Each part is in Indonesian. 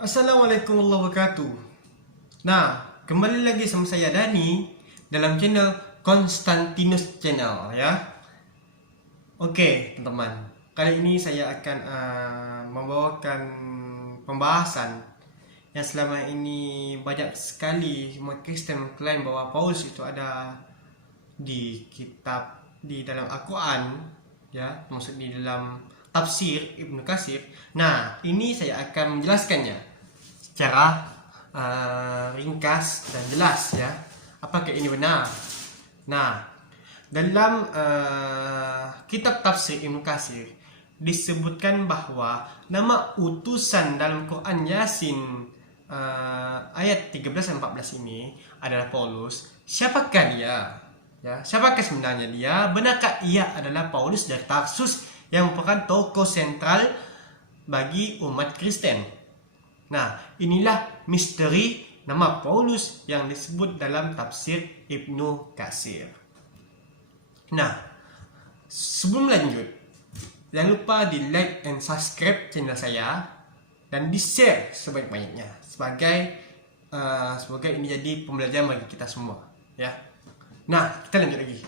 Assalamualaikum warahmatullahi wabarakatuh. Nah, kembali lagi sama saya Dani dalam channel Konstantinus Channel ya. Oke, teman-teman. Kali ini saya akan membawakan pembahasan yang selama ini banyak sekali umat Kristen mengklaim bahwa Paulus itu ada di dalam Al-Quran ya, maksud di dalam tafsir Ibnu Katsir. Nah, ini saya akan menjelaskannya secara ringkas dan jelas ya. Apakah ini benar? Nah, dalam kitab tafsir Ibnu Katsir disebutkan bahwa nama utusan dalam Quran Yasin ayat 13 dan 14 ini adalah Paulus. Siapakah dia? Ya, siapakah sebenarnya dia? Benarkah ia adalah Paulus dari Tarsus yang merupakan tokoh sentral bagi umat Kristen? Nah, inilah misteri nama Paulus yang disebut dalam tafsir Ibnu Katsir. Nah, sebelum lanjut, jangan lupa di like and subscribe channel saya dan di share sebanyak-banyaknya semoga ini jadi pembelajaran bagi kita semua ya. Nah, kita lanjut lagi.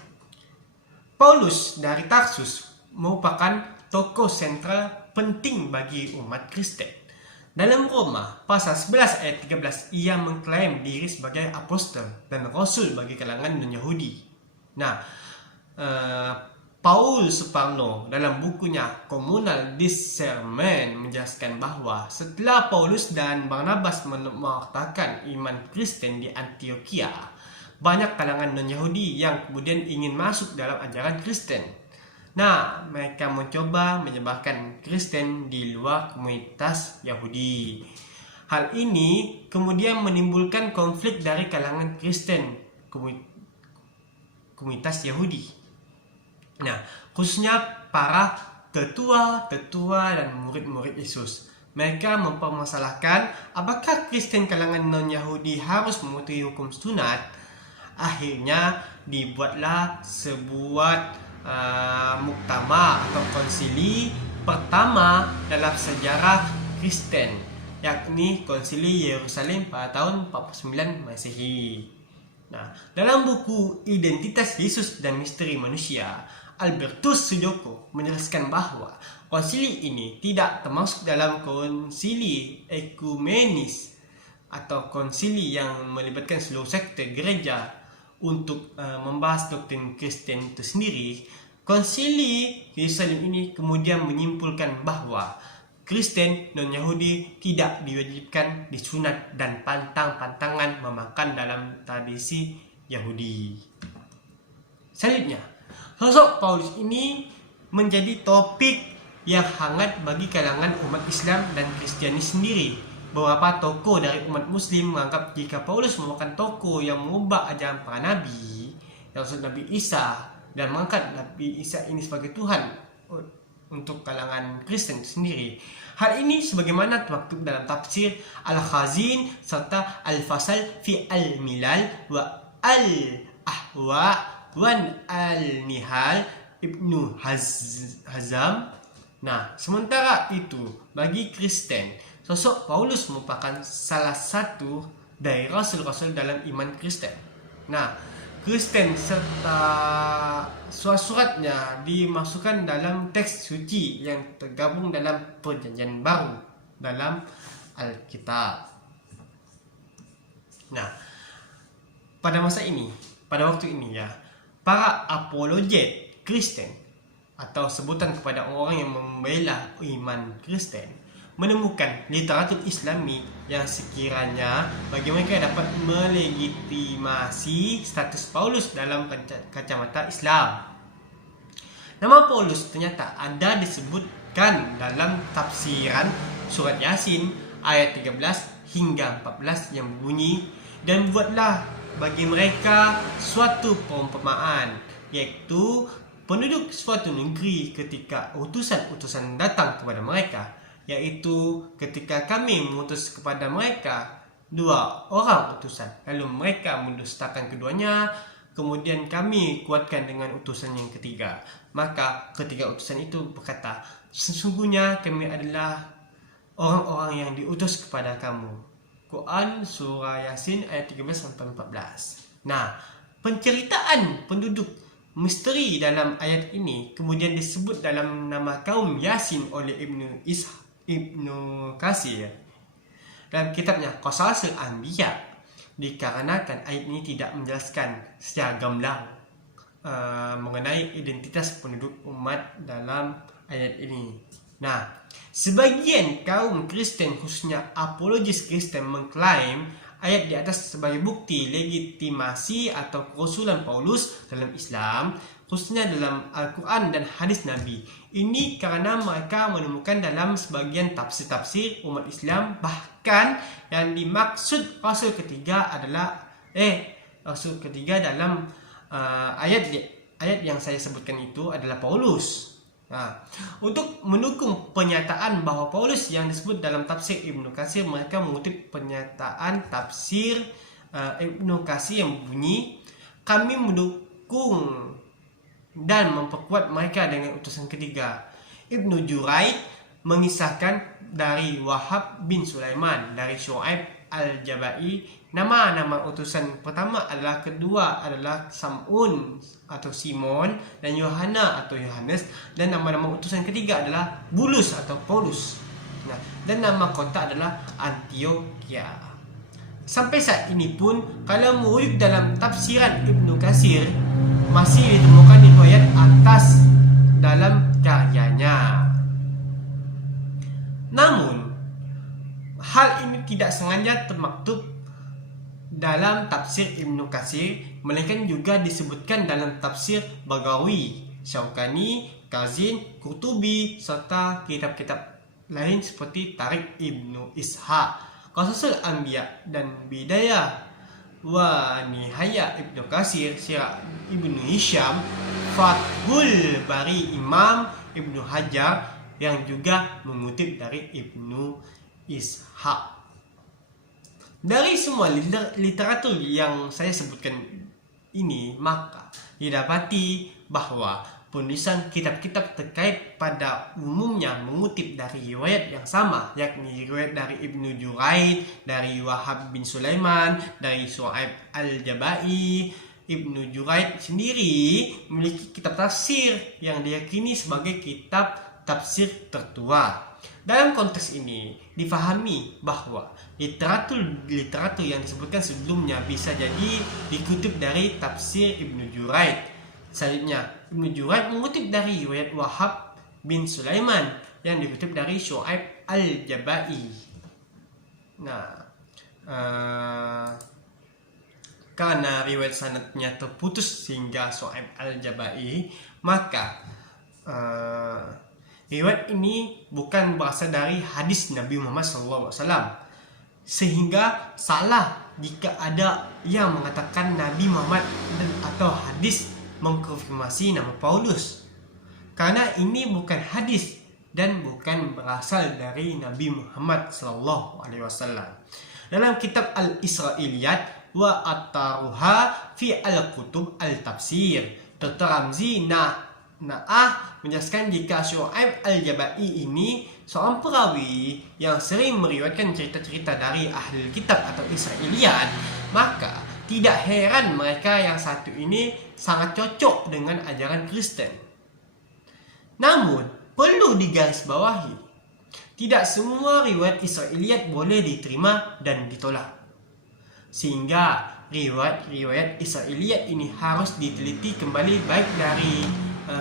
Paulus dari Tarsus merupakan tokoh sentral penting bagi umat Kristen. Dalam Roma pasal 11 ayat 13 ia mengklaim diri sebagai apostol dan rasul bagi kalangan non-Yahudi. Nah, Paul Suparno dalam bukunya Communal Discernment menjelaskan bahwa setelah Paulus dan Barnabas mewartakan iman Kristen di Antioquia, banyak kalangan non-Yahudi yang kemudian ingin masuk dalam ajaran Kristen. Nah, mereka mencoba menyebarkan Kristen di luar komunitas Yahudi. Hal ini kemudian menimbulkan konflik dari kalangan Kristen komunitas Yahudi. Nah, khususnya para tetua-tetua dan murid-murid Yesus. Mereka mempermasalahkan apakah Kristen kalangan non-Yahudi harus mematuhi hukum sunat. Akhirnya dibuatlah sebuah muktamar atau konsili pertama dalam sejarah Kristen, yakni konsili Yerusalem pada tahun 49 Masehi. Nah, dalam buku Identitas Yesus dan Misteri Manusia, Albertus Sujoko menjelaskan bahwa konsili ini tidak termasuk dalam konsili ekumenis atau konsili yang melibatkan seluruh sekte gereja untuk membahas doktrin Kristen itu sendiri. Konsili Yerusalem ini kemudian menyimpulkan bahwa Kristen non-Yahudi tidak diwajibkan disunat dan pantang-pantangan memakan dalam tradisi Yahudi. Selanjutnya, sosok Paulus ini menjadi topik yang hangat bagi kalangan umat Islam dan Kristiani sendiri. Beberapa tokoh dari umat Muslim menganggap jika Paulus merupakan tokoh yang mengubah ajaran para nabi, maksud Nabi Isa, dan mengangkat Nabi Isa ini sebagai Tuhan untuk kalangan Kristen sendiri. Hal ini sebagaimana termaktub dalam tafsir Al-Khazin serta Al-Fasal fi Al-Milal wa Al-Ahwa wan Al-Nihal Ibnu Hazam. Nah, sementara itu bagi Kristen, sosok Paulus merupakan salah satu dari rasul-rasul dalam iman Kristen. Nah, Kristen serta surat-suratnya dimasukkan dalam teks suci yang tergabung dalam Perjanjian Baru dalam Alkitab. Nah, pada waktu ini ya, para apologet Kristen atau sebutan kepada orang yang membela iman Kristen menemukan literatur Islami yang sekiranya bagi mereka dapat melegitimasi status Paulus dalam kacamata Islam. Nama Paulus ternyata ada disebutkan dalam tafsiran surat Yasin ayat 13 hingga 14 yang berbunyi, dan buatlah bagi mereka suatu perumpamaan, yaitu penduduk suatu negeri ketika utusan-utusan datang kepada mereka, yaitu ketika kami mengutus kepada mereka 2 orang utusan, lalu mereka mendustakan keduanya, kemudian kami kuatkan dengan utusan yang ketiga. Maka ketiga utusan itu berkata, sesungguhnya kami adalah orang-orang yang diutus kepada kamu. Quran Surah Yasin ayat 13-14. Nah, penceritaan penduduk misteri dalam ayat ini kemudian disebut dalam nama kaum Yasin oleh Ibnu Katsir dalam kitabnya Qasasul Anbiya, dikarenakan ayat ini tidak menjelaskan secara gamblang mengenai identitas penduduk umat dalam ayat ini. Nah, sebagian kaum Kristen khususnya apologis Kristen mengklaim ayat di atas sebagai bukti legitimasi atau kerasulan Paulus dalam Islam, khususnya dalam Al-Quran dan hadis Nabi. Ini karena mereka menemukan dalam sebagian tafsir-tafsir umat Islam bahkan yang dimaksud rasul ketiga adalah rasul ketiga dalam ayat yang saya sebutkan itu adalah Paulus. Nah, untuk mendukung pernyataan bahwa Paulus yang disebut dalam tafsir Ibnu Katsir, mereka mengutip pernyataan tafsir Ibnu Katsir yang berbunyi, kami mendukung dan memperkuat mereka dengan utusan ketiga. Ibnu Juraid mengisahkan dari Wahab bin Sulaiman dari Syu'aib Al-Jabai, nama-nama utusan pertama adalah, kedua adalah Sam'un atau Simon dan Yohana atau Yohanes, dan nama-nama utusan ketiga adalah Bulus atau Paulus. Nah, dan nama kota adalah Antioquia. Sampai saat ini pun kalau merujuk dalam tafsiran Ibnu Katsir masih ditemukan riwayat atas dalam karyanya. Namun hal ini tidak sengaja termaktub dalam tafsir Ibnu Katsir, melainkan juga disebutkan dalam tafsir Baghawi, Syaukani, Kazin, Qurtubi, serta kitab-kitab lain seperti Tarikh Ibnu Ishaq, Qasasul Anbiya dan Bidayah wa Nihayah Ibnu Katsir, Sirah Ibnu Hisham, Fathul Bari Imam Ibnu Hajar yang juga mengutip dari Ibnu Ishaq. Dari semua literatur yang saya sebutkan ini, maka didapati bahwa penulisan kitab-kitab terkait pada umumnya mengutip dari riwayat yang sama, yakni riwayat dari Ibnu Juraid, dari Wahab bin Sulaiman, dari Syu'aib Al-Jabai. Ibnu Juraid sendiri memiliki kitab tafsir yang diyakini sebagai kitab tafsir tertua. Dalam konteks ini difahami bahwa literatur yang disebutkan sebelumnya bisa jadi dikutip dari tafsir Ibnu Juraid. Selanjutnya, Ibnu Juraid mengutip dari riwayat Wahab bin Sulaiman yang dikutip dari Syu'aib Al-Jabai. Nah, karena riwayat sanadnya terputus sehingga Syu'aib Al-Jabai, maka riwayat ini bukan berasal dari hadis Nabi Muhammad SAW, sehingga salah jika ada yang mengatakan Nabi Muhammad atau hadis mengkonfirmasi nama Paulus, karena ini bukan hadis dan bukan berasal dari Nabi Muhammad SAW. Dalam kitab Al-Israiliyat wa At-Taruha fi Al-Kutub Al-Tafsir, Dr. Ramzi Na'ah menjelaskan jika Syu'aib Al-Jabai ini seorang perawi yang sering meriwayatkan cerita-cerita dari ahli kitab atau Israiliyat, maka tidak heran mereka yang satu ini sangat cocok dengan ajaran Kristen. Namun, perlu digarisbawahi, tidak semua riwayat Israiliyat boleh diterima dan ditolak. Sehingga riwayat Israiliyat ini harus diteliti kembali baik dari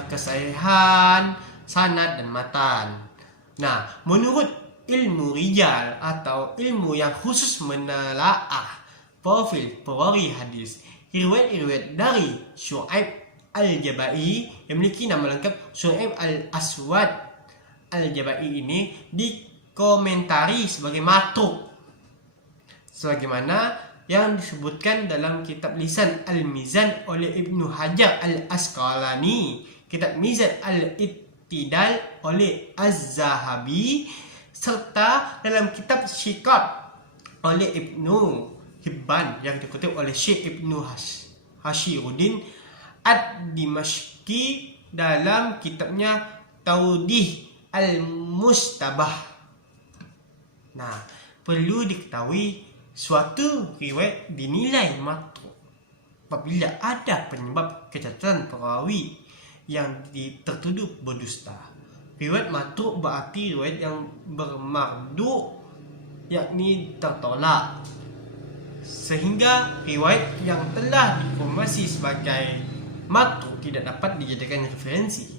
kesahihan, sanad dan matan. Nah, menurut ilmu rijal atau ilmu yang khusus menelaah profil perawi hadis, riwayat dari Syu'aib Al-Jabai yang memiliki nama lengkap Syu'aib Al-Aswad Al-Jabai ini dikomentari sebagai matruk, sebagaimana yang disebutkan dalam kitab Lisan Al-Mizan oleh Ibnu Hajar Al-Asqalani, kitab Mizan Al-Ittidal oleh Az-Zahabi, serta dalam kitab Syiqaq oleh Ibnu Hibban yang dikutip oleh Syekh Ibnu Hashiruddin Ad-Dimashqi dalam kitabnya Tawdih Al-Mustabah. Nah, perlu diketahui suatu riwayat dinilai matruk apabila ada penyebab kecacatan perawi yang tertuduh berdusta. Riwayat matruk berarti riwayat yang bermarduk, yakni tertolak, sehingga riwayat yang telah dikonfirmasi sebagai matruk tidak dapat dijadikan referensi.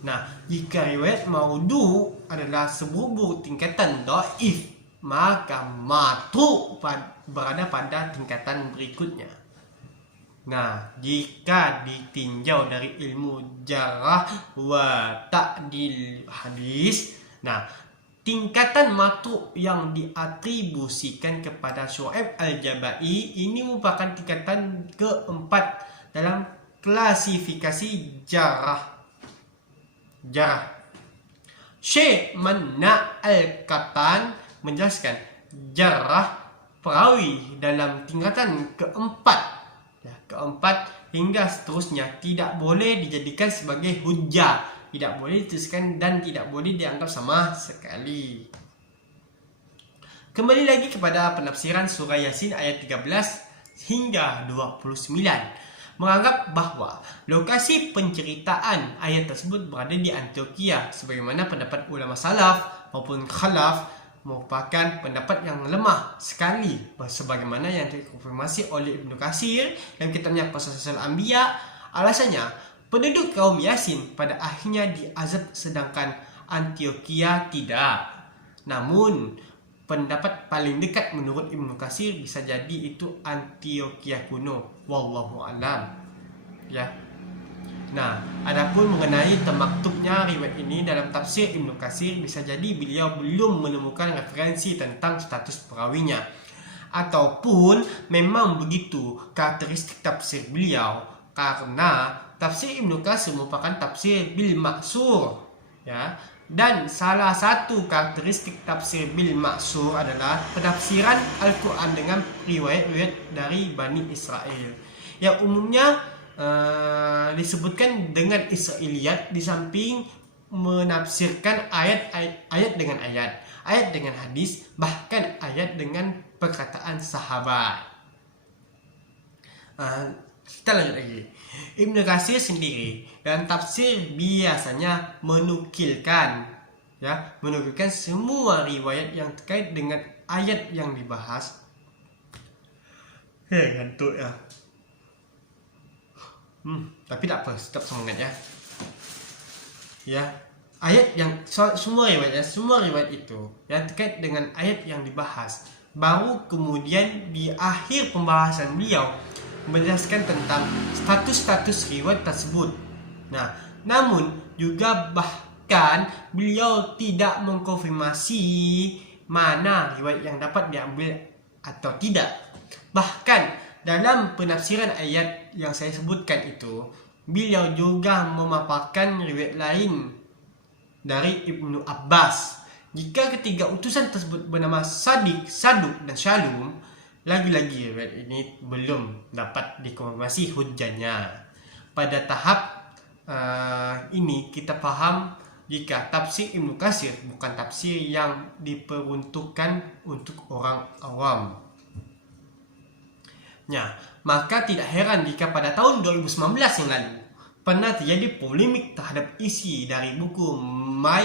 Nah, jika riwayat maudhu adalah sebuah tingkatan dhaif, maka matruk berada pada tingkatan berikutnya. Nah, jika ditinjau dari ilmu jarah wa ta'dil hadis, nah, tingkatan matruk yang diatribusikan kepada Syu'aib al-Jabai ini merupakan tingkatan keempat dalam klasifikasi jarah. Syekh Manna al-Qattan menjelaskan jarah perawi dalam tingkatan keempat hingga seterusnya tidak boleh dijadikan sebagai hujjah, tidak boleh dituliskan dan tidak boleh dianggap sama sekali. Kembali lagi kepada penafsiran surah Yasin ayat 13 hingga 29, menganggap bahwa lokasi penceritaan ayat tersebut berada di Antioquia, sebagaimana pendapat ulama salaf maupun khalaf merupakan pendapat yang lemah sekali, sebagaimana yang dikonfirmasi oleh Ibnu Katsir dalam kitabnya Qasasul Anbiya. Alasannya, penduduk kaum Yasin pada akhirnya diazab sedangkan Antioquia tidak. Namun pendapat paling dekat menurut Ibnu Katsir bisa jadi itu Antioquia kuno, wallahu alam. Ya. Nah, adapun mengenai termaktubnya riwayat ini dalam tafsir Ibnu Katsir, bisa jadi beliau belum menemukan referensi tentang status perawinya, ataupun memang begitu karakteristik tafsir beliau, karena tafsir Ibnu Katsir merupakan tafsir bil maksur, ya. Dan salah satu karakteristik tafsir bil maksur adalah penafsiran Al-Quran dengan riwayat-riwayat dari Bani Israel, yang umumnya disebutkan dengan Israiliyat, di samping menafsirkan ayat dengan ayat dengan hadis, bahkan ayat dengan perkataan sahabat. Kita lanjut lagi. Ibnu Katsir sendiri dalam tafsir biasanya menukilkan semua riwayat yang terkait dengan ayat yang dibahas. Ngantuk ya. Tapi tak apa, tetap semangat ya. Ya, ayat yang semua riwayat itu yang terkait dengan ayat yang dibahas, baru kemudian di akhir pembahasan beliau menjelaskan tentang status riwayat tersebut. Nah, namun juga bahkan beliau tidak mengkonfirmasi mana riwayat yang dapat diambil atau tidak. Bahkan dalam penafsiran ayat yang saya sebutkan itu, beliau juga memaparkan riwayat lain dari Ibnu Abbas. Jika ketiga utusan tersebut bernama Sadiq, Saduk, dan Shalum, lagi-lagi riwayat ini belum dapat dikonfirmasi hujjahnya. Pada tahap ini kita paham jika tafsir Ibnu Katsir bukan tafsir yang diperuntukkan untuk orang awam. Ya, maka tidak heran jika pada tahun 2019 yang lalu pernah terjadi polemik terhadap isi dari buku My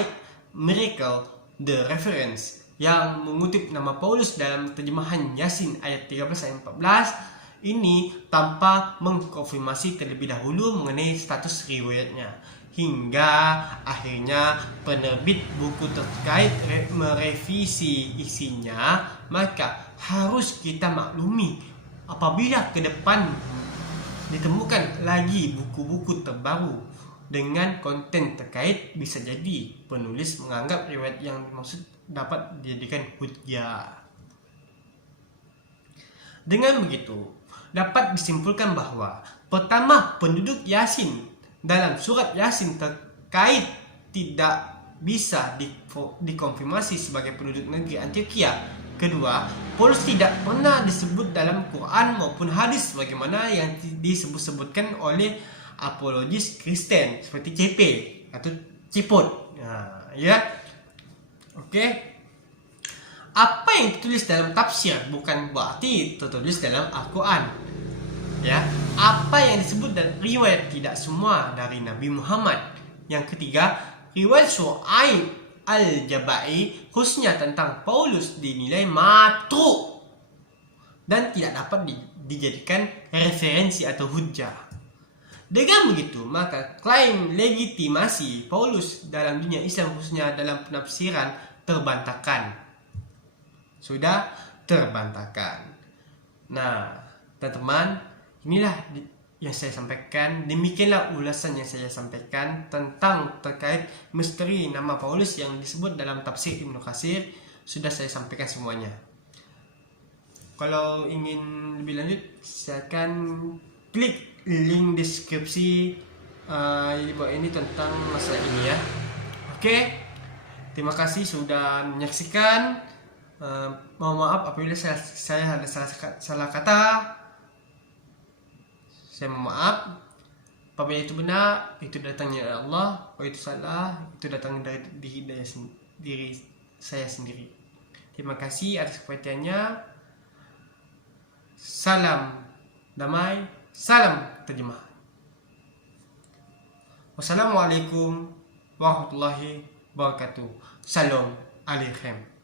Miracle The Reference yang mengutip nama Paulus dalam terjemahan Yasin ayat 13 ayat 14 ini tanpa mengkonfirmasi terlebih dahulu mengenai status riwayatnya, hingga akhirnya penerbit buku terkait merevisi isinya. Maka harus kita maklumi, apabila ke depan ditemukan lagi buku-buku terbaru dengan konten terkait, bisa jadi penulis menganggap riwayat yang dimaksud dapat dijadikan hujjah. Dengan begitu, dapat disimpulkan bahwa pertama, penduduk Yasin dalam surat Yasin terkait tidak bisa dikonfirmasi sebagai penduduk negeri Antioquia. Kedua, Paulus tidak pernah disebut dalam Quran maupun hadis sebagaimana yang disebut-sebutkan oleh apologis Kristen seperti CP atau Ciput. Ya. Oke. apa yang ditulis dalam tafsir bukan berarti tertulis dalam Al-Quran. Ya, apa yang disebut dalam riwayat tidak semua dari Nabi Muhammad. Yang ketiga, riwayat Syu'aib Al-Jabai khususnya tentang Paulus dinilai matruk dan tidak dapat dijadikan referensi atau hujjah. Dengan begitu, maka klaim legitimasi Paulus dalam dunia Islam khususnya dalam penafsiran terbantahkan. Sudah terbantahkan. Nah, teman-teman, inilah yang saya sampaikan. Demikianlah ulasan yang saya sampaikan tentang terkait misteri nama Paulus yang disebut dalam tafsir Ibnu Katsir. Sudah saya sampaikan semuanya. Kalau ingin lebih lanjut, silakan klik link deskripsi ini tentang masalah ini ya. Oke, terima kasih sudah menyaksikan. Mohon maaf apabila saya ada salah kata. Saya mohon maaf. Apabila itu benar, itu datangnya dari Allah. Kalau itu salah, itu datang dari diri saya sendiri. Terima kasih atas perhatiannya. Salam damai, salam terjemah. Wassalamualaikum warahmatullahi wabarakatuh. Salam alaikum.